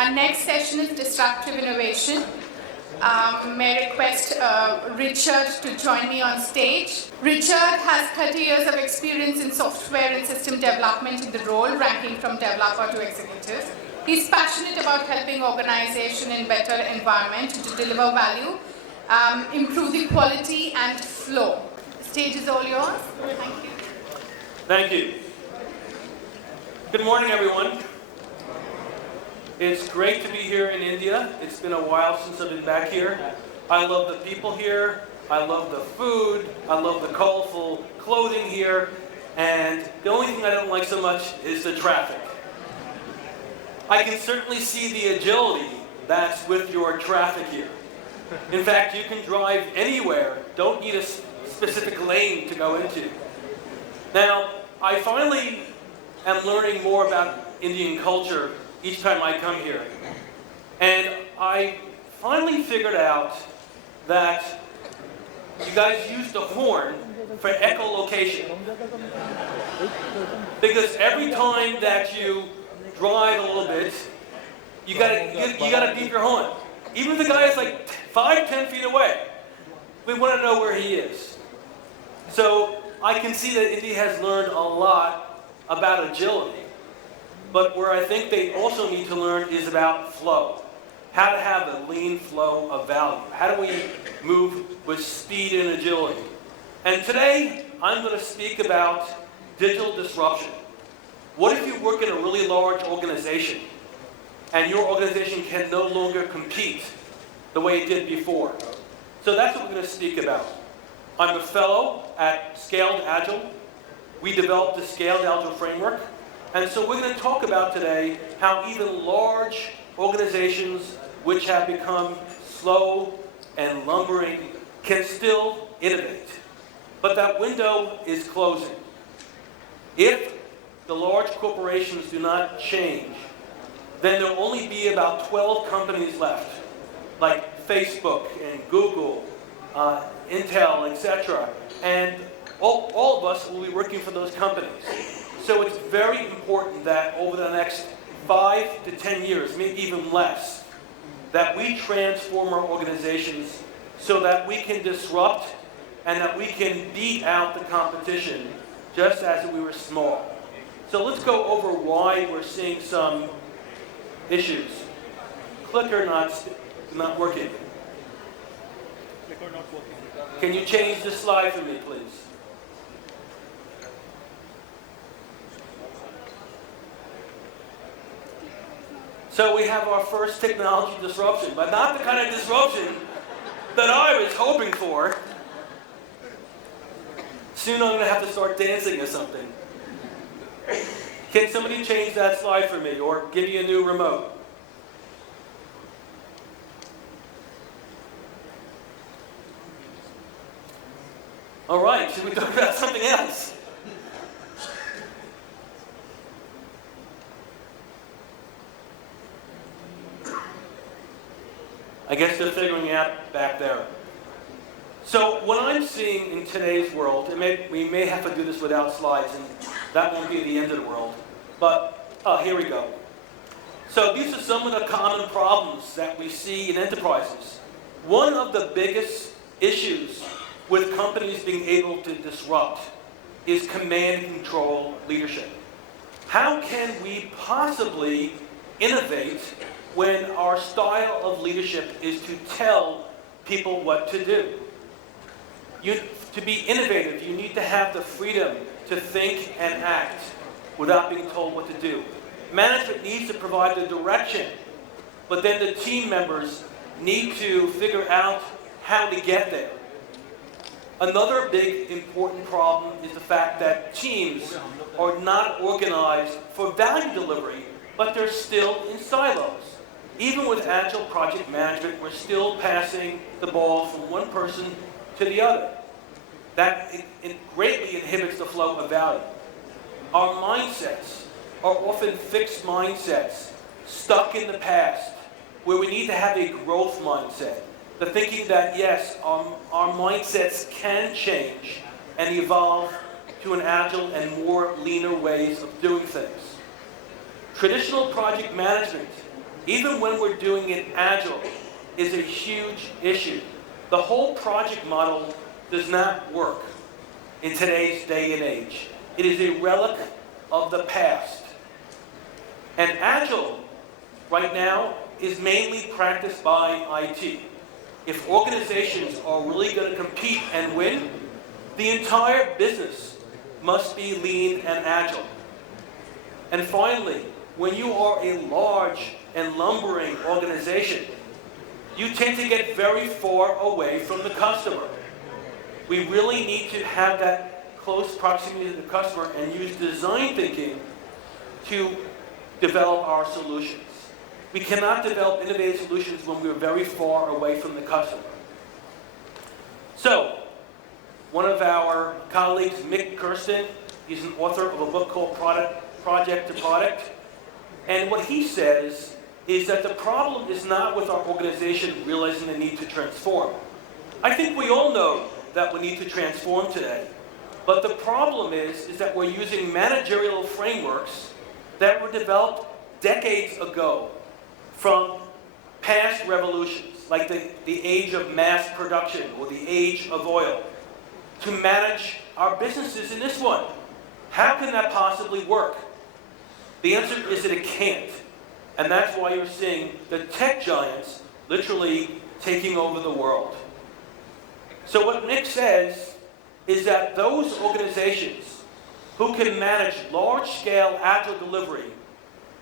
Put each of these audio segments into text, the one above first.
Our next session is Disruptive Innovation. May I request Richard to join me on stage. Richard has 30 years of experience in software and system development in the role, ranking from developer to executive. He's passionate about helping organizations in better environment to deliver value, improve the quality and flow. The stage is all yours. Thank you. Thank you. Good morning, everyone. It's great to be here in India. It's been a while since I've been back here. I love the people here. I love the food. I love the colorful clothing here. And the only thing I don't like so much is the traffic. I can certainly see the agility that's with your traffic here. In fact, you can drive anywhere. Don't need a specific lane to go into. Now, I finally am learning more about Indian culture each time I come here. And I finally figured out that you guys use the horn for echolocation. Because every time that you drive a little bit, you gotta beep your horn. Even if the guy is like 5-10 feet away, we want to know where he is. So I can see that India has learned a lot about agility. But where I think they also need to learn is about flow. How to have a lean flow of value. How do we move with speed and agility? And today, I'm going to speak about digital disruption. What if you work in a really large organization and your organization can no longer compete the way it did before? So that's what we're going to speak about. I'm a fellow at Scaled Agile. We developed the Scaled Agile framework. And so we're going to talk about today how even large organizations which have become slow and lumbering can still innovate. But that window is closing. If the large corporations do not change, then there will only be about 12 companies left, like Facebook and Google, Intel, etc. And all of us will be working for those companies. So it's very important that over the next 5 to 10 years, maybe even less, that we transform our organizations so that we can disrupt and that we can beat out the competition just as we were small. So let's go over why we're seeing some issues. Clicker not working. Can you change the slide for me, please? So we have our first technology disruption, but not the kind of disruption that I was hoping for. Soon I'm going to have to start dancing or something. Can somebody change that slide for me or give me a new remote? All right, should we talk about something else? I guess they're figuring it out back there. So what I'm seeing in today's world, we may have to do this without slides, and that won't be the end of the world. But, here we go. So these are some of the common problems that we see in enterprises. One of the biggest issues with companies being able to disrupt is command and control leadership. How can we possibly innovate when our style of leadership is to tell people what to do? To be innovative, you need to have the freedom to think and act without being told what to do. Management needs to provide the direction, but then the team members need to figure out how to get there. Another big important problem is the fact that teams are not organized for value delivery, but they're still in silos. Even with Agile project management, we're still passing the ball from one person to the other. That it greatly inhibits the flow of value. Our mindsets are often fixed mindsets, stuck in the past, where we need to have a growth mindset. The thinking that, yes, our mindsets can change and evolve to an agile and more leaner ways of doing things. Traditional project management even when we're doing it agile, is a huge issue. The whole project model does not work in today's day and age. It is a relic of the past. And agile, right now, is mainly practiced by IT. If organizations are really going to compete and win, the entire business must be lean and agile. And finally, when you are a large and lumbering organization, you tend to get very far away from the customer. We really need to have that close proximity to the customer and use design thinking to develop our solutions. We cannot develop innovative solutions when we're very far away from the customer. So, one of our colleagues, Mick Kirsten, he's an author of a book called Project to Product. And what he says is that the problem is not with our organization realizing the need to transform. I think we all know that we need to transform today. But the problem is that we're using managerial frameworks that were developed decades ago from past revolutions, like the age of mass production or the age of oil, to manage our businesses in this one. How can that possibly work? The answer is that it can't. And that's why you're seeing the tech giants literally taking over the world. So what Nick says is that those organizations who can manage large-scale agile delivery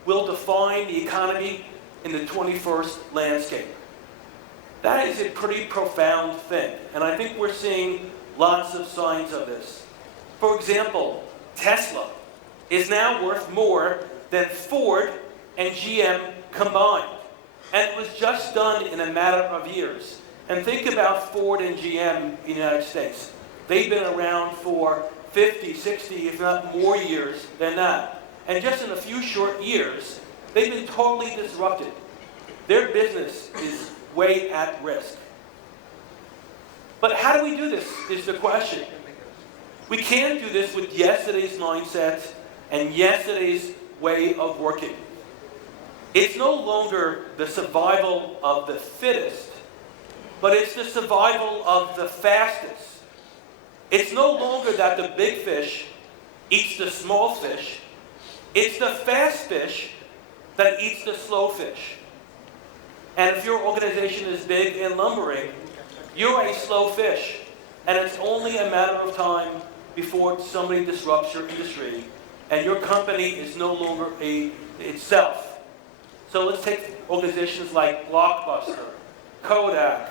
will define the economy in the 21st landscape. That is a pretty profound thing, and I think we're seeing lots of signs of this. For example, Tesla is now worth more than Ford and GM combined, and it was just done in a matter of years. And think about Ford and GM in the United States. They've been around for 50, 60, if not more years than that. And just in a few short years, they've been totally disrupted. Their business is way at risk. But how do we do this is the question. We can't do this with yesterday's mindset and yesterday's way of working. It's no longer the survival of the fittest, but it's the survival of the fastest. It's no longer that the big fish eats the small fish. It's the fast fish that eats the slow fish. And if your organization is big and lumbering, you're a slow fish. And it's only a matter of time before somebody disrupts your industry and your company is no longer itself. So let's take organizations like Blockbuster, Kodak,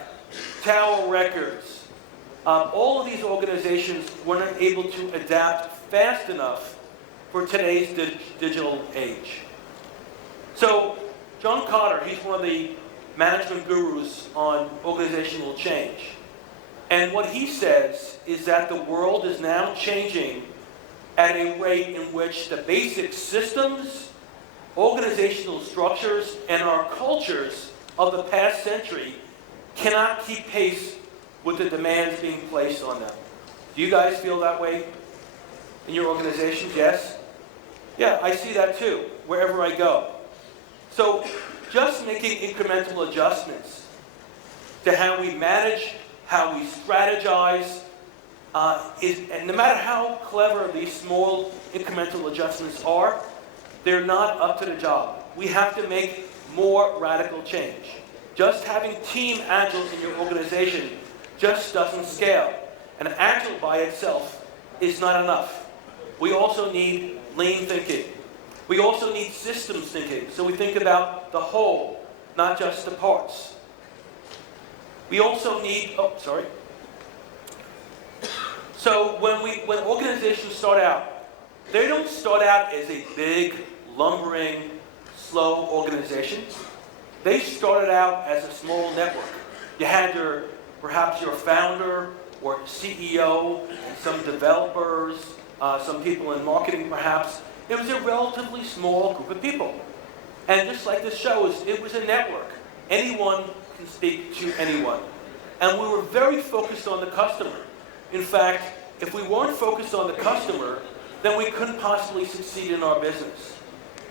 Tower Records. All of these organizations weren't able to adapt fast enough for today's digital age. So John Kotter, he's one of the management gurus on organizational change. And what he says is that the world is now changing at a rate in which the basic systems, organizational structures, and our cultures of the past century cannot keep pace with the demands being placed on them. Do you guys feel that way in your organizations? Yes? Yeah, I see that too, wherever I go. So just making incremental adjustments to how we manage, how we strategize, and no matter how clever these small incremental adjustments are, they're not up to the job. We have to make more radical change. Just having team agile in your organization just doesn't scale. And agile by itself is not enough. We also need lean thinking. We also need systems thinking, so we think about the whole, not just the parts. We also need, So when organizations start out, they don't start out as a big, lumbering, slow organization. They started out as a small network. You had perhaps your founder or CEO, and some developers, some people in marketing perhaps. It was a relatively small group of people. And just like this shows, it was a network. Anyone can speak to anyone. And we were very focused on the customer. In fact, if we weren't focused on the customer, then we couldn't possibly succeed in our business.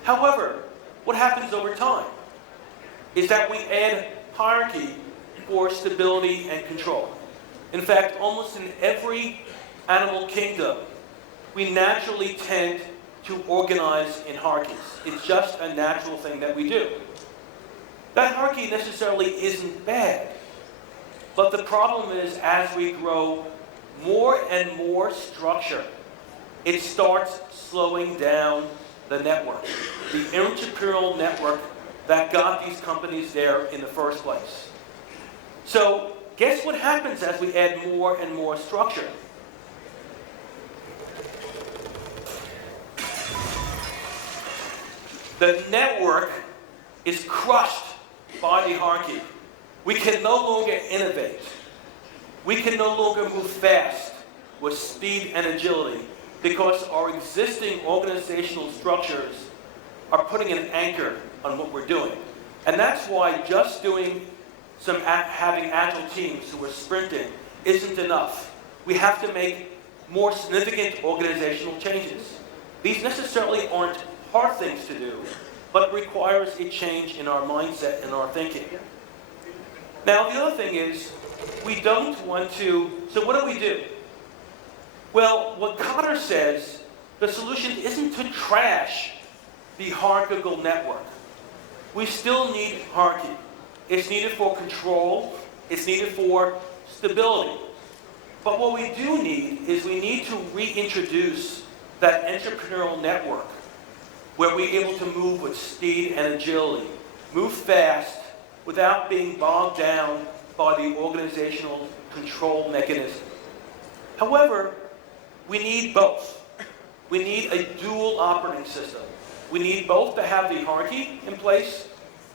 However, what happens over time? is that we add hierarchy for stability and control. In fact, almost in every animal kingdom, we naturally tend to organize in hierarchies. It's just a natural thing that we do. That hierarchy necessarily isn't bad, but the problem is as we grow more and more structure, it starts slowing down the network, the entrepreneurial network that got these companies there in the first place. So guess what happens as we add more and more structure? The network is crushed by the hierarchy. We can no longer innovate. We can no longer move fast with speed and agility because our existing organizational structures are putting an anchor on what we're doing. And that's why just doing having agile teams who are sprinting isn't enough. We have to make more significant organizational changes. These necessarily aren't hard things to do, but requires a change in our mindset and our thinking. Now, the other thing is, we don't want to, so what do? Well, what Cotter says, the solution isn't to trash the hierarchical network. We still need hierarchy. It's needed for control. It's needed for stability. But what we do need is we need to reintroduce that entrepreneurial network where we're able to move with speed and agility, move fast without being bogged down by the organizational control mechanism. However, we need both. We need a dual operating system. We need both to have the hierarchy in place,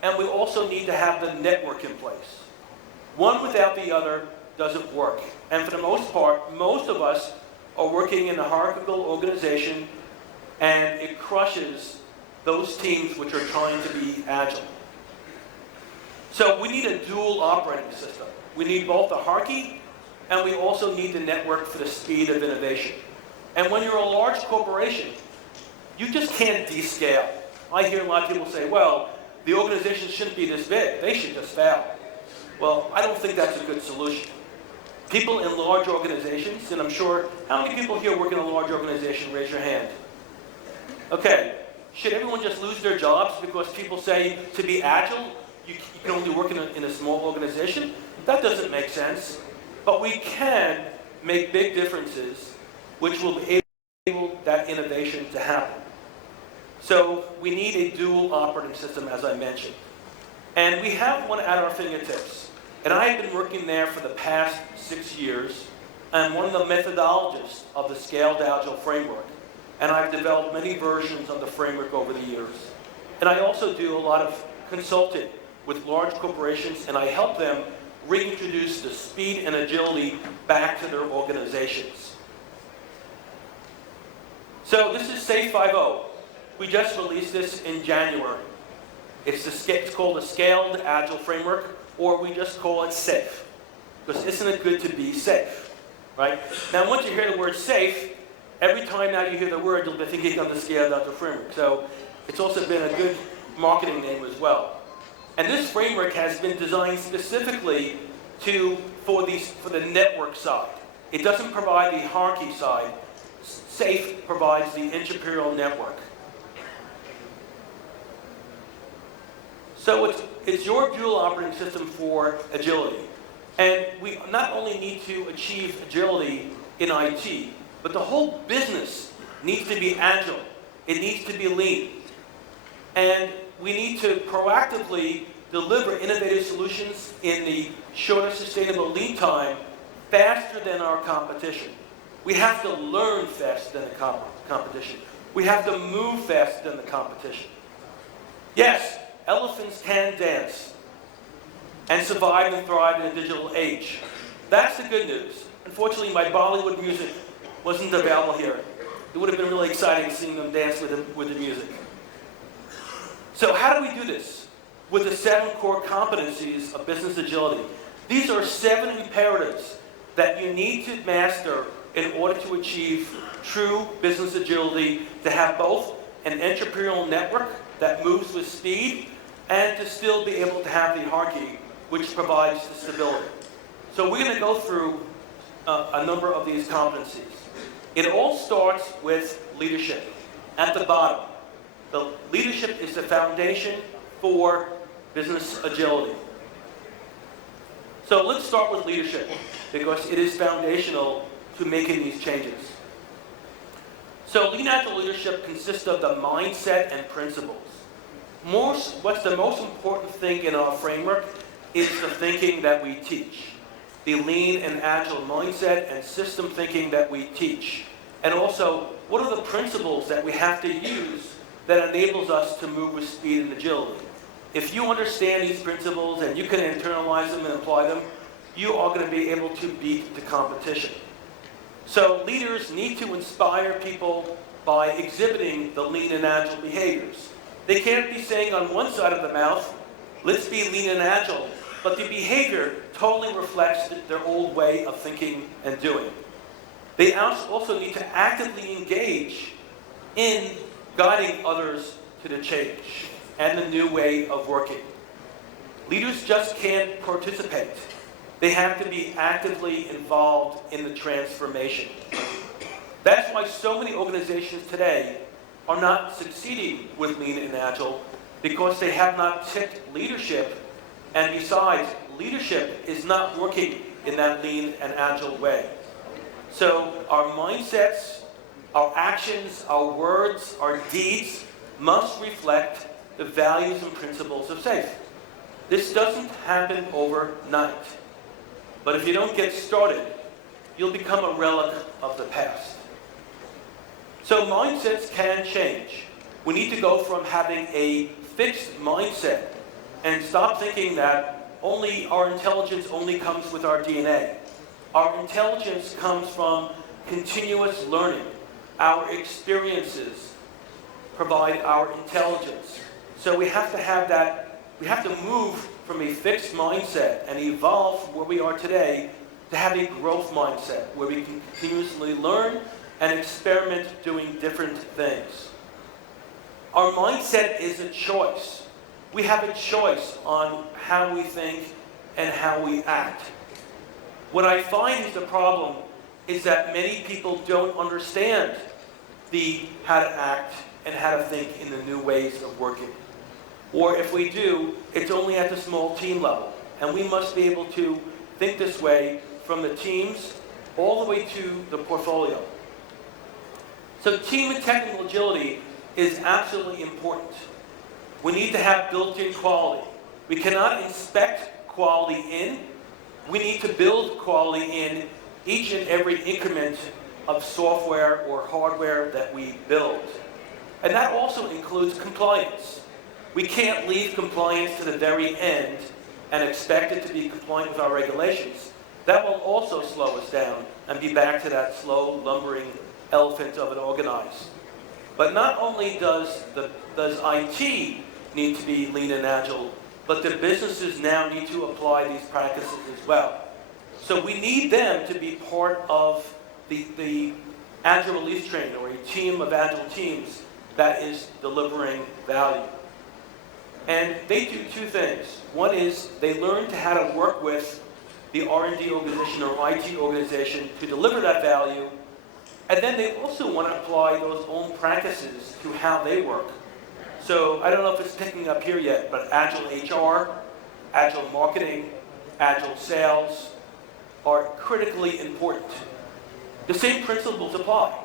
and we also need to have the network in place. One without the other doesn't work. And for the most part, most of us are working in a hierarchical organization, and it crushes those teams which are trying to be agile. So we need a dual operating system. We need both the hierarchy, and we also need the network for the speed of innovation. And when you're a large corporation, you just can't descale. I hear a lot of people say, well, the organization shouldn't be this big. They should just fail. Well, I don't think that's a good solution. People in large organizations, and I'm sure, how many people here work in a large organization? Raise your hand. Okay, should everyone just lose their jobs because people say to be agile, you can only work in a small organization? That doesn't make sense. But we can make big differences which will enable that innovation to happen. So we need a dual operating system, as I mentioned. And we have one at our fingertips. And I have been working there for the past 6 years. I'm one of the methodologists of the Scaled Agile framework. And I've developed many versions of the framework over the years. And I also do a lot of consulting with large corporations, and I help them reintroduce the speed and agility back to their organizations. So this is SAFE 5.0. We just released this in January. It's called the Scaled Agile Framework, or we just call it SAFE. Because isn't it good to be safe, right? Now, once you hear the word safe, every time now you hear the word, you'll be thinking of the Scaled Agile Framework. So it's also been a good marketing name as well. And this framework has been designed specifically for the network side. It doesn't provide the hierarchy side. SAFE provides the entrepreneurial network. So it's your dual operating system for agility. And we not only need to achieve agility in IT, but the whole business needs to be agile. It needs to be lean. And we need to proactively deliver innovative solutions in the shorter sustainable lead time faster than our competition. We have to learn faster than the competition. We have to move faster than the competition. Yes, elephants can dance and survive and thrive in a digital age. That's the good news. Unfortunately, my Bollywood music wasn't available here. It would have been really exciting seeing them dance with the music. So how do we do this? With the 7 core competencies of business agility. These are 7 imperatives that you need to master in order to achieve true business agility, to have both an entrepreneurial network that moves with speed and to still be able to have the hierarchy, which provides the stability. So we're going to go through a number of these competencies. It all starts with leadership. At the bottom, the leadership is the foundation for business agility. So let's start with leadership, because it is foundational to making these changes. So lean agile leadership consists of the mindset and principles. What's the most important thing in our framework is the thinking that we teach. The lean and agile mindset and system thinking that we teach. And also, what are the principles that we have to use that enables us to move with speed and agility? If you understand these principles and you can internalize them and apply them, you are going to be able to beat the competition. So leaders need to inspire people by exhibiting the lean and agile behaviors. They can't be saying on one side of the mouth, let's be lean and agile, but the behavior totally reflects their old way of thinking and doing. They also need to actively engage in guiding others to the change and the new way of working. Leaders just can't participate. They have to be actively involved in the transformation. That's why so many organizations today are not succeeding with lean and agile, because they have not tipped leadership, and besides, leadership is not working in that lean and agile way. So our mindsets, our actions, our words, our deeds must reflect the values and principles of SAFe. This doesn't happen overnight. But if you don't get started, you'll become a relic of the past. So mindsets can change. We need to go from having a fixed mindset and stop thinking that our intelligence only comes with our DNA. Our intelligence comes from continuous learning. Our experiences provide our intelligence. So we have to have that, we have to move from a fixed mindset and evolve from where we are today to have a growth mindset where we can continuously learn and experiment doing different things. Our mindset is a choice. We have a choice on how we think and how we act. What I find is the problem is that many people don't understand how to act and how to think in the new ways of working. Or if we do, it's only at the small team level. And we must be able to think this way from the teams all the way to the portfolio. So team and technical agility is absolutely important. We need to have built-in quality. We cannot inspect quality in. We need to build quality in each and every increment of software or hardware that we build. And that also includes compliance. We can't leave compliance to the very end and expect it to be compliant with our regulations. That will also slow us down and be back to that slow, lumbering elephant of an organized. But not only does IT need to be lean and agile, but the businesses now need to apply these practices as well. So we need them to be part of the agile release train, or a team of agile teams that is delivering value. And they do two things. One is they learn how to work with the R&D organization or IT organization to deliver that value. And then they also want to apply those own practices to how they work. So I don't know if it's picking up here yet, but agile HR, agile marketing, agile sales are critically important. The same principles apply.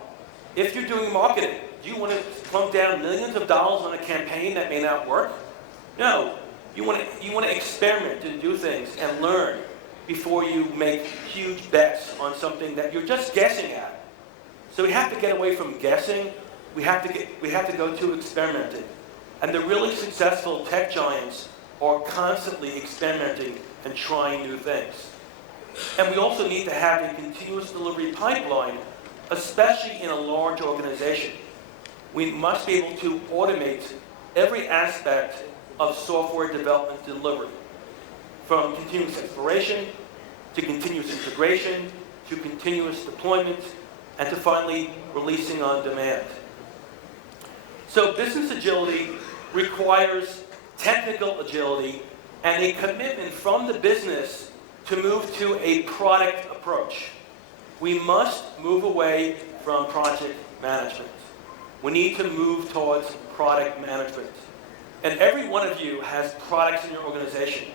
If you're doing marketing, do you want to plunk down millions of dollars on a campaign that may not work? No. You want to experiment and do things and learn before you make huge bets on something that you're just guessing at. So we have to get away from guessing. We have to go to experimenting. And the really successful tech giants are constantly experimenting and trying new things. And we also need to have a continuous delivery pipeline, especially in a large organization. We must be able to automate every aspect of software development delivery, from continuous exploration to continuous integration to continuous deployment and to finally releasing on demand. So business agility requires technical agility, and a commitment from the business to move to a product approach. We must move away from project management. We need to move towards product management. And every one of you has products in your organization.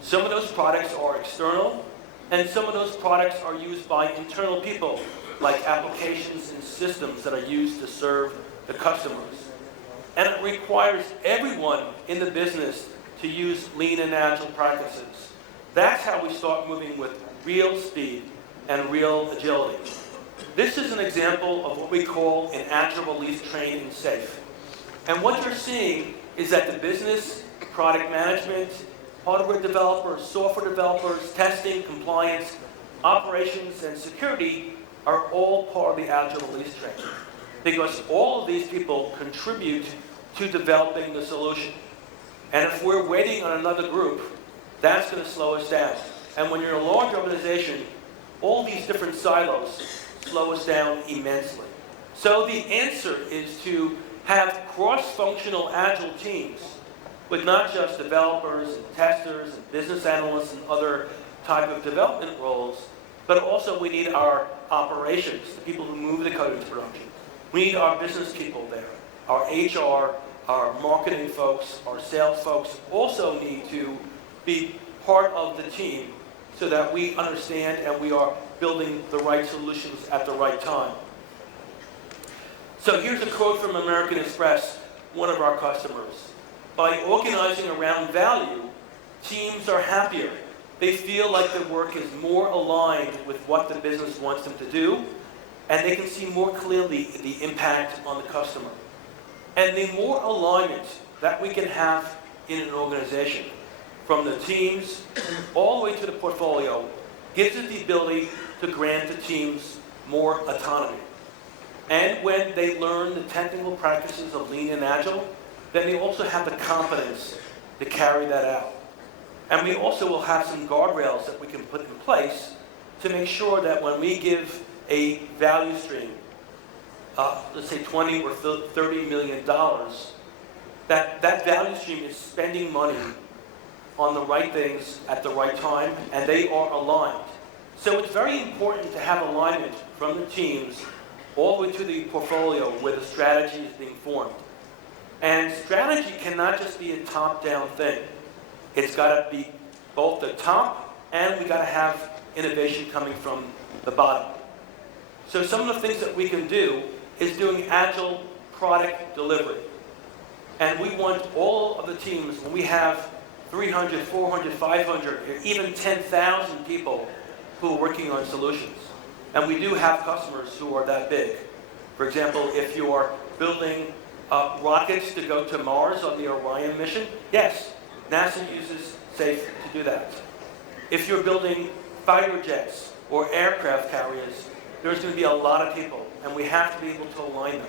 Some of those products are external, and some of those products are used by internal people, like applications and systems that are used to serve the customers. And it requires everyone in the business to use lean and agile practices. That's how we start moving with real speed and real agility. This is an example of what we call an agile release, train, and safe. And what you're seeing is that the business, product management, hardware developers, software developers, testing, compliance, operations, and security are all part of the agile release train. Because all of these people contribute to developing the solution. And if we're waiting on another group, that's going to slow us down. And when you're a large organization, all these different silos slow us down immensely. So the answer is to have cross-functional agile teams with not just developers and testers and business analysts and other type of development roles, but also we need our operations, the people who move the code into production. We need our business people there. Our HR, our marketing folks, our sales folks also need to be part of the team so that we understand and we are building the right solutions at the right time. So here's a quote from American Express, one of our customers. By organizing around value, teams are happier. They feel like the work is more aligned with what the business wants them to do, and they can see more clearly the impact on the customer. And the more alignment that we can have in an organization, from the teams all the way to the portfolio, gives it the ability to grant the teams more autonomy. And when they learn the technical practices of lean and agile, then they also have the confidence to carry that out. And we also will have some guardrails that we can put in place to make sure that when we give a value stream, let's say $20 or $30 million, that value stream is spending money on the right things at the right time, and they are aligned. So it's very important to have alignment from the teams all the way to the portfolio where the strategy is being formed. And strategy cannot just be a top-down thing. It's got to be both the top, and we got to have innovation coming from the bottom. So some of the things that we can do is doing agile product delivery. And we want all of the teams, when we have 300, 400, 500, even 10,000 people who are working on solutions. And we do have customers who are that big. For example, if you're building rockets to go to Mars on the Orion mission, yes, NASA uses SAFE to do that. If you're building fighter jets or aircraft carriers, there's going to be a lot of people, and we have to be able to align them.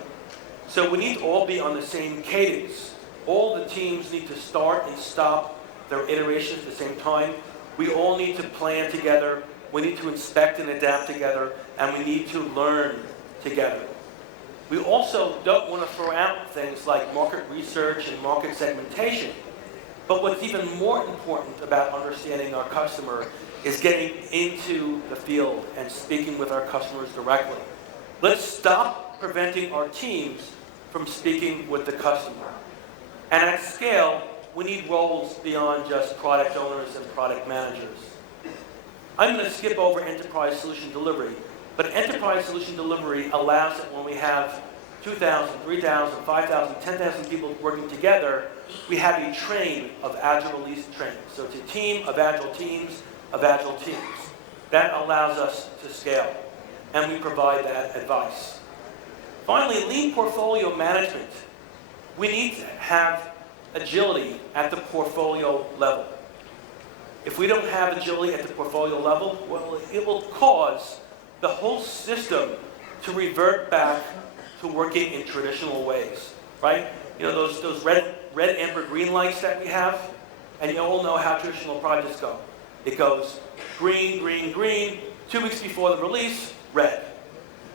So we need to all be on the same cadence. All the teams need to start and stop their iterations at the same time. We all need to plan together. We need to inspect and adapt together, and we need to learn together. We also don't want to throw out things like market research and market segmentation. But what's even more important about understanding our customer is getting into the field and speaking with our customers directly. Let's stop preventing our teams from speaking with the customer. And at scale, we need roles beyond just product owners and product managers. I'm going to skip over enterprise solution delivery, but enterprise solution delivery allows it when we have 2,000, 3,000, 5,000, 10,000 people working together, we have a train of agile release training. So it's a team of agile teams of agile teams. That allows us to scale, and we provide that advice. Finally, lean portfolio management. We need to have agility at the portfolio level. If we don't have agility at the portfolio level, well, it will cause the whole system to revert back to working in traditional ways, right? You know, those red, amber, green lights that we have, and you all know how traditional projects go. It goes green, green, green, 2 weeks before the release, red,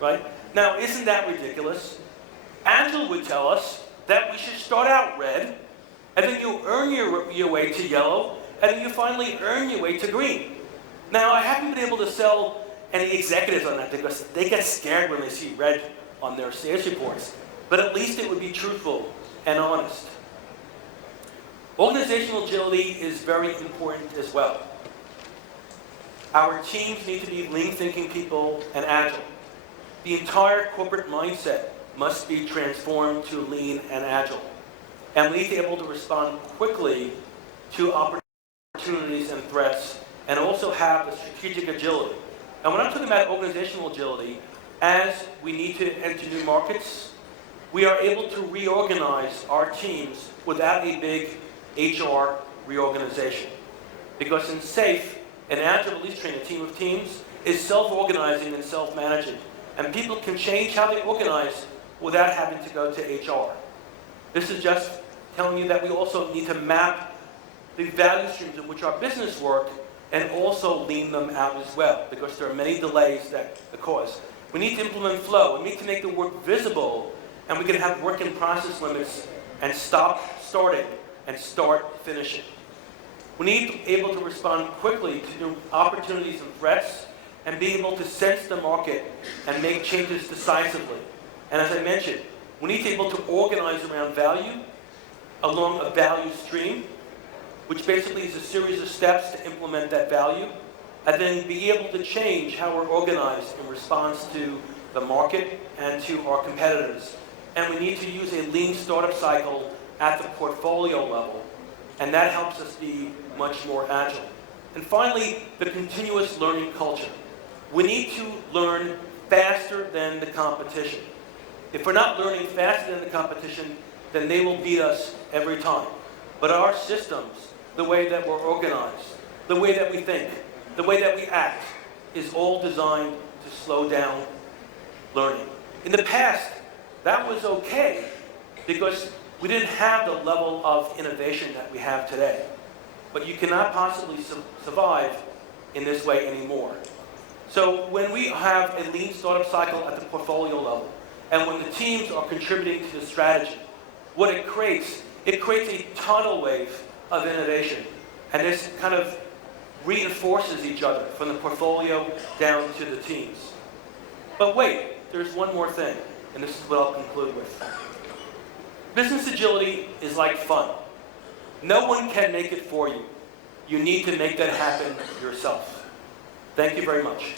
right? Now, isn't that ridiculous? Agile would tell us that we should start out red, And then you earn your way to yellow, and then you finally earn your way to green. Now, I haven't been able to sell any executives on that because they get scared when they see red on their sales reports. But at least it would be truthful and honest. Organizational agility is very important as well. Our teams need to be lean thinking people and agile. The entire corporate mindset must be transformed to lean and agile. And we need to be able to respond quickly to opportunities and threats, and also have the strategic agility. And when I'm talking about organizational agility, as we need to enter new markets, we are able to reorganize our teams without a big HR reorganization. Because in SAFE, an agile release train, a team of teams, is self-organizing and self-managing. And people can change how they organize without having to go to HR. This is just telling you that we also need to map the value streams in which our business work and also lean them out as well, because there are many delays that cause. We need to implement flow. We need to make the work visible, and we can have work in process limits and stop starting and start finishing. We need to be able to respond quickly to new opportunities and threats, and be able to sense the market and make changes decisively. And as I mentioned, we need to be able to organize around value, along a value stream, which basically is a series of steps to implement that value, and then be able to change how we're organized in response to the market and to our competitors. And we need to use a lean startup cycle at the portfolio level, and that helps us be much more agile. And finally, the continuous learning culture. We need to learn faster than the competition. If we're not learning faster than the competition, then they will beat us every time. But our systems, the way that we're organized, the way that we think, the way that we act, is all designed to slow down learning. In the past, that was okay because we didn't have the level of innovation that we have today. But you cannot possibly survive in this way anymore. So when we have a lean startup cycle at the portfolio level, and when the teams are contributing to the strategy, what it creates a tidal wave of innovation. And this kind of reinforces each other from the portfolio down to the teams. But wait, there's one more thing, and this is what I'll conclude with. Business agility is like fun. No one can make it for you. You need to make that happen yourself. Thank you very much.